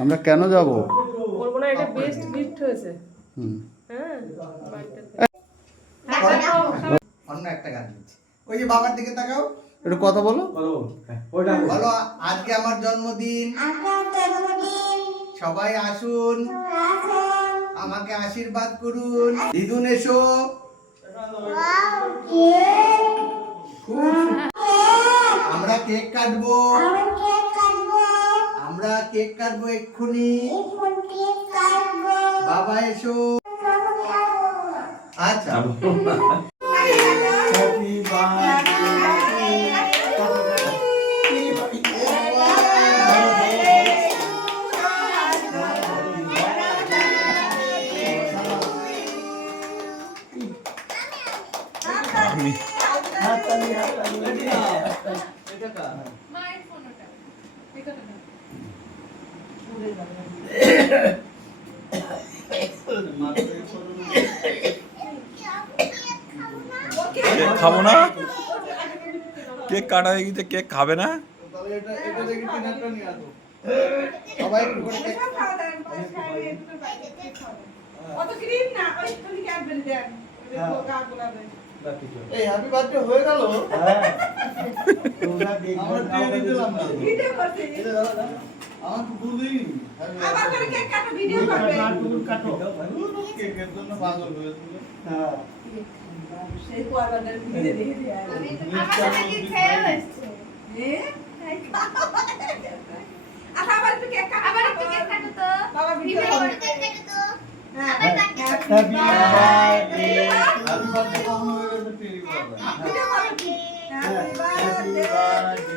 আমরা কেন যাব? বলবো না এটা বেস্ট গিফট হয়েছে। হুম। হ্যাঁ অন্য একটা গান দিচ্ছি। ওই যে বাবার দিকে তাকাও, একটু কথা বলো। বলো আজকে আমার জন্মদিন, সবাই আসুন, আমাকে আশীর্বাদ করুন। দিদুন এসো। আমরা কেক কাটবো, আমরা কেক কাটবো এক্ষুনি। বাবা এসো। আচ্ছা কেক খাবো না? কেক কাটা হয়ে গেছে, কেক খাবে না? এই হ্যাপি বার্থডে হয়ে গেল। আমার তো বলি আবার করে কেক কাটো, ভিডিও করবে। কেকের জন্য পাগল হয়েছিল। হ্যাঁ সেই কোয়ার্টারের ভিডিও দেখে দিয়ে আমার সাথে কি ফেল হচ্ছে? আচ্ছা আবার একটু কেক কাটো, আবার একটু কেক কাটো তো। বাবা ভিডিও ভিডিও করবে। করতে কেক কাটো তো। হ্যাঁ আবার কাটো। Happy birthday. হ্যাপি বার্থডে কখন হয়ে গেছে টিভি বাবা। ভিডিও করবে। Happy birthday.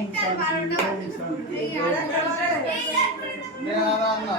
একটা 12টা বাজে। এই আর না না না